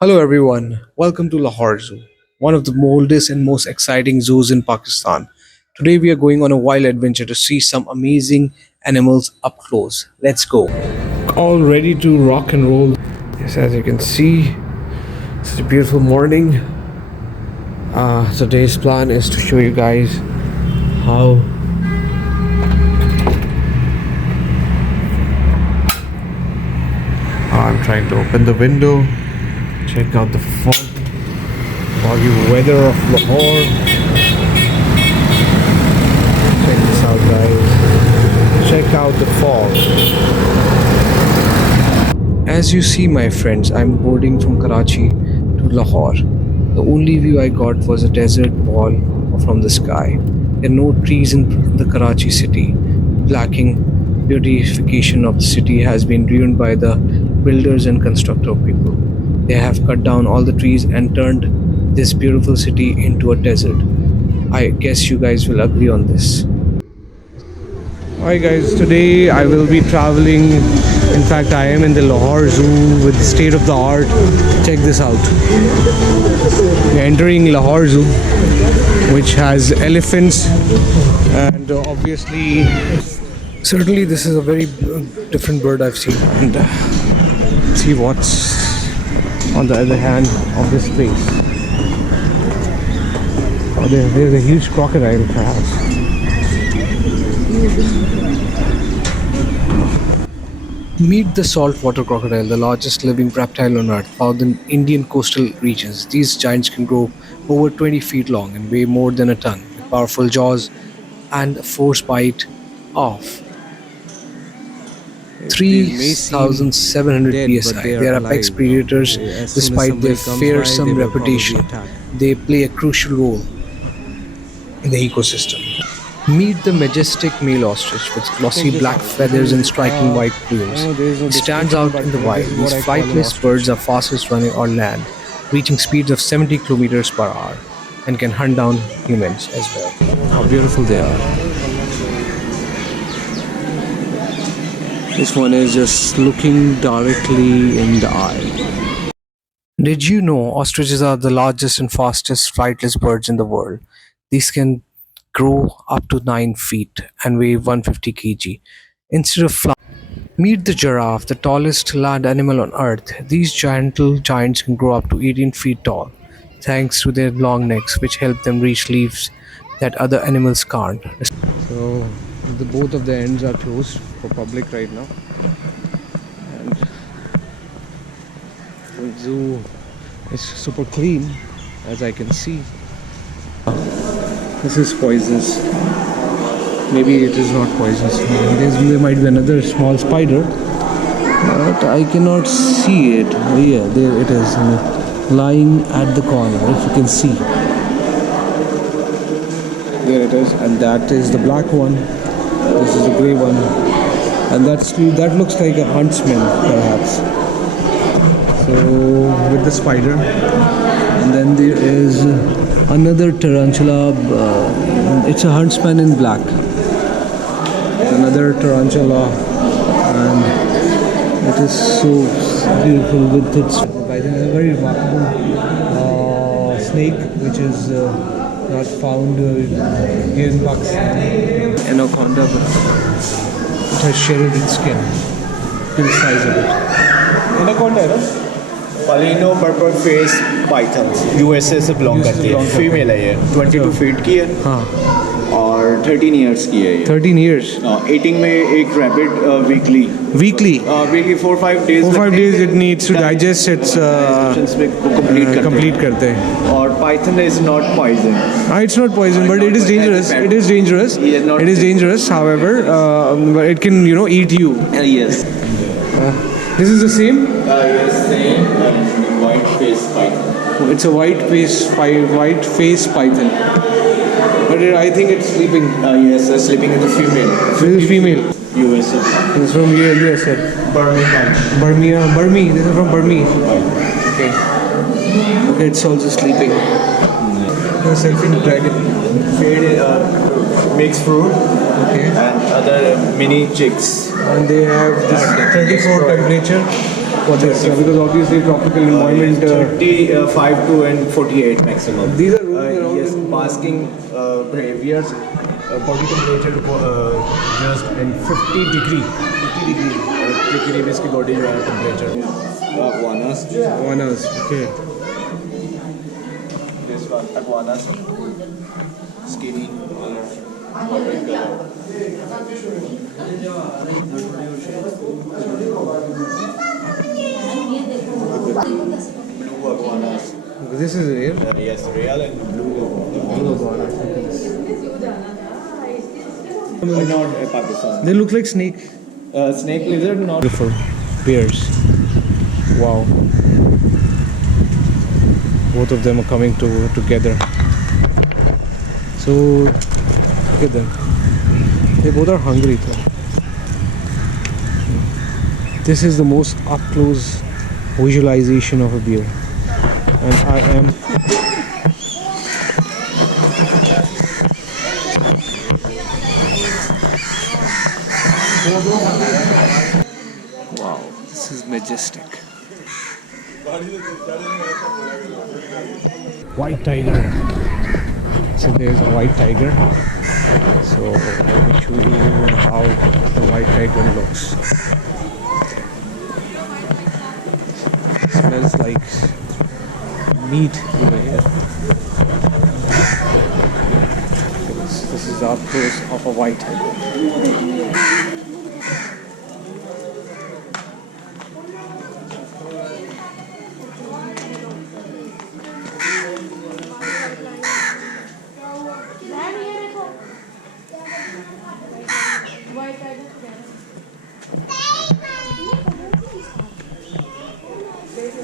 Hello everyone, welcome to Lahore Zoo, one of the oldest and most exciting zoos in Pakistan. Today we are going on a wild adventure to see some amazing animals up close. Let's go. All ready to rock and roll. Yes, as you can see, it's a beautiful morning. Today's plan is to show you guys how I'm trying to open the window. Check out the foggy weather of Lahore. Check this out, guys. Check out the fog. As you see, my friends, I'm boarding from Karachi to Lahore. The only view I got was a desert wall from the sky. There are no trees in the Karachi city. Blacking beautification of the city has been ruined by the builders and constructor people. They have cut down all the trees and turned this beautiful city into a desert. I guess you guys will agree on this. Alright guys, today I will be traveling. In fact, I am in the Lahore Zoo with state of the art. Check this out. We're entering Lahore Zoo, which has elephants and obviously, certainly this is a very different bird I've seen. And see what's on the other hand of this place. Oh, there's a huge crocodile perhaps. Meet the saltwater crocodile, the largest living reptile on earth, found in Indian coastal regions. These giants can grow over 20 feet long and weigh more than a ton, with powerful jaws and a force bite of 3,700 psi. They are apex predators. Despite their fearsome reputation, they play a crucial role in the ecosystem. Meet the majestic male ostrich with glossy black feathers and striking white plumes. It stands out in the wild. These flightless birds are fastest running on land, reaching speeds of 70 kilometers per hour, and can hunt down humans as well. How beautiful they are. This one is just looking directly in the eye. Did you know ostriches are the largest and fastest flightless birds in the world? These can grow up to 9 feet and weigh 150 kg. Instead of flying, meet the giraffe, the tallest land animal on earth. These gentle giants can grow up to 18 feet tall, thanks to their long necks, which help them reach leaves that other animals can't. So, both of the ends are closed for public right now. And the zoo is super clean, as I can see. This is poisonous. Maybe it is not poisonous. There might be another small spider, but I cannot see it. Oh yeah, there it is, lying at the corner. If you can see, there it is, and that is the black one. This is the grey one, and that looks like a huntsman, perhaps. So with the spider, and then there is another tarantula. It's a huntsman in black. Another tarantula, and it is so beautiful with its. I think a very remarkable snake, which is not found here in Pakistan. Anaconda, but it has shredded its skin to the size of it. Anaconda है ना पालिनो purple face Python USA से belong करती है female है ये 22 feet की है हाँ और 13 इयर्स की है ये 13 years. ईटिंग में एक rapid weekly Weekly. 4-5 days 4-5 days it needs to digest its complete करते हैं. और Python is not poison It's not poison, but it is dangerous. It is dangerous. It is dangerous. However, but it can eat you. Yes This is the same. Yes same white face Python It's a white face python. But I think it's sleeping. Yes sleeping in the female This is female. USA It's from USA. Burmese. This is from Burmese. Okay. Okay, it's also sleeping. The selfie dragon. Fade makes fruit Okay. and other mini chicks. And they have this 34 temperature. What is because obviously tropical environment. 35 to and 48 maximum. These are roaming around Yes, in- basking behaviors. Body temperature just in 50 degree. 50 degree. 50 degree इसकी body जो है temperature. Iguanas. Iguanas. Okay. This one iguanas. Skinny. Blue iguanas. This is real. Yes, real and blue. Blue iguanas. Not Pakistan. They look like snake. Snake lizard, not. Beautiful bears. Wow. Both of them are coming together. So look at them. They both are hungry though. This is the most up close visualization of a bear. And I am wow, this is majestic. White tiger. So there's a white tiger. So let me show you how the white tiger looks. Smells like meat over here. This is up close of a white tiger.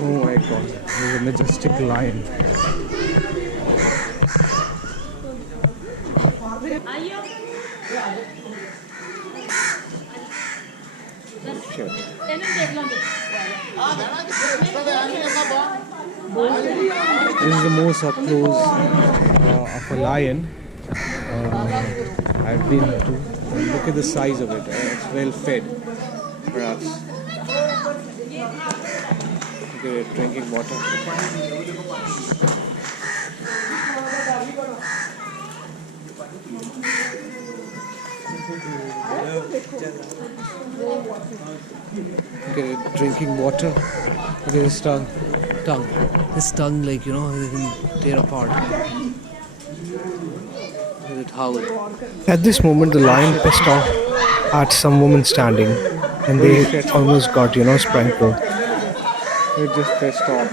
Oh my god, there's a majestic lion. Shit. This is the most up close of a lion I've been to. And look at the size of it. It's well fed, perhaps. Look at it drinking water. Look at it drinking water. Look at his tongue. His tongue, like, you know, it can tear apart. Look at it howl. At this moment, the lion pissed off at some woman standing, and they almost got, you know, sprinkled. It just pissed off.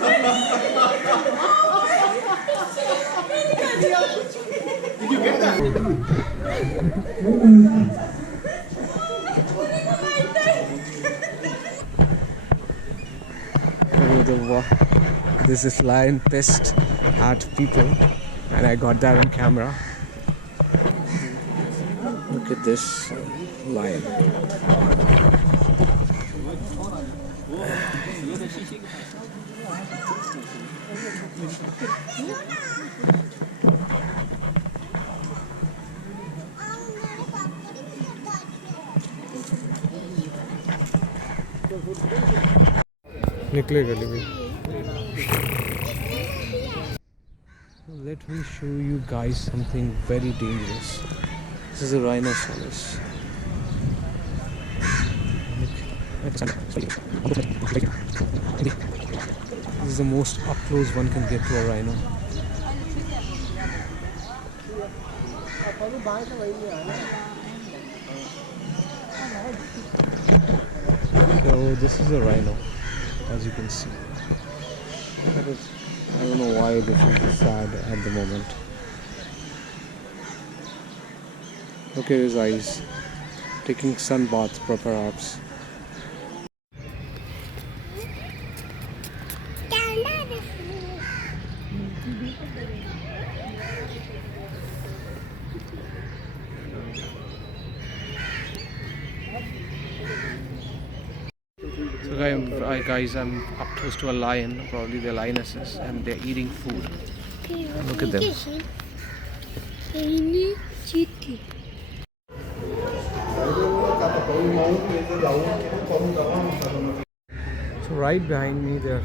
This is lion pissed at people, and I got that on camera. Look at this lion. निकले गली में. Let me show you guys something very dangerous. This is a rhinoceros. This is the most up close one can get to a rhino. So this is a rhino, as you can see. I don't know why this is sad at the moment. Look at his eyes, taking sun baths perhaps. So guys, I'm up close to a lion, probably the lionesses, and they're eating food. Look at them. So Right behind me, there are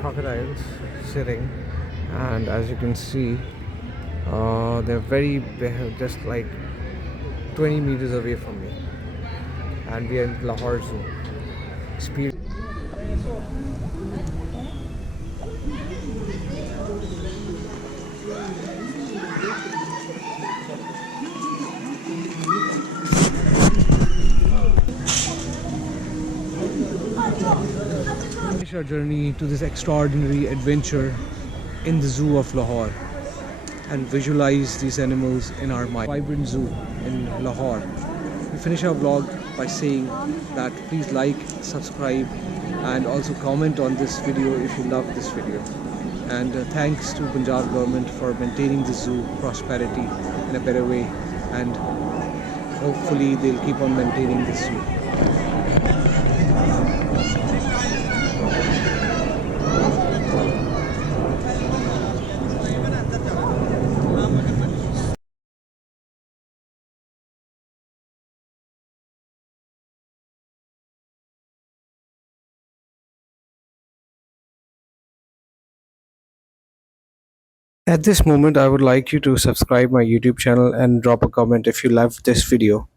crocodiles sitting, and as you can see, they're just like 20 meters away from me, and we are in Lahore Zoo. Experience. Finish our journey to this extraordinary adventure in the zoo of Lahore and visualize these animals in our mind. Vibrant zoo in Lahore. We finish our vlog by saying that please like, subscribe, and also comment on this video if you love this video. And thanks to Punjab government for maintaining the zoo prosperity in a better way, and hopefully they'll keep on maintaining this zoo. At this moment, I would like you to subscribe my YouTube channel and drop a comment if you loved this video.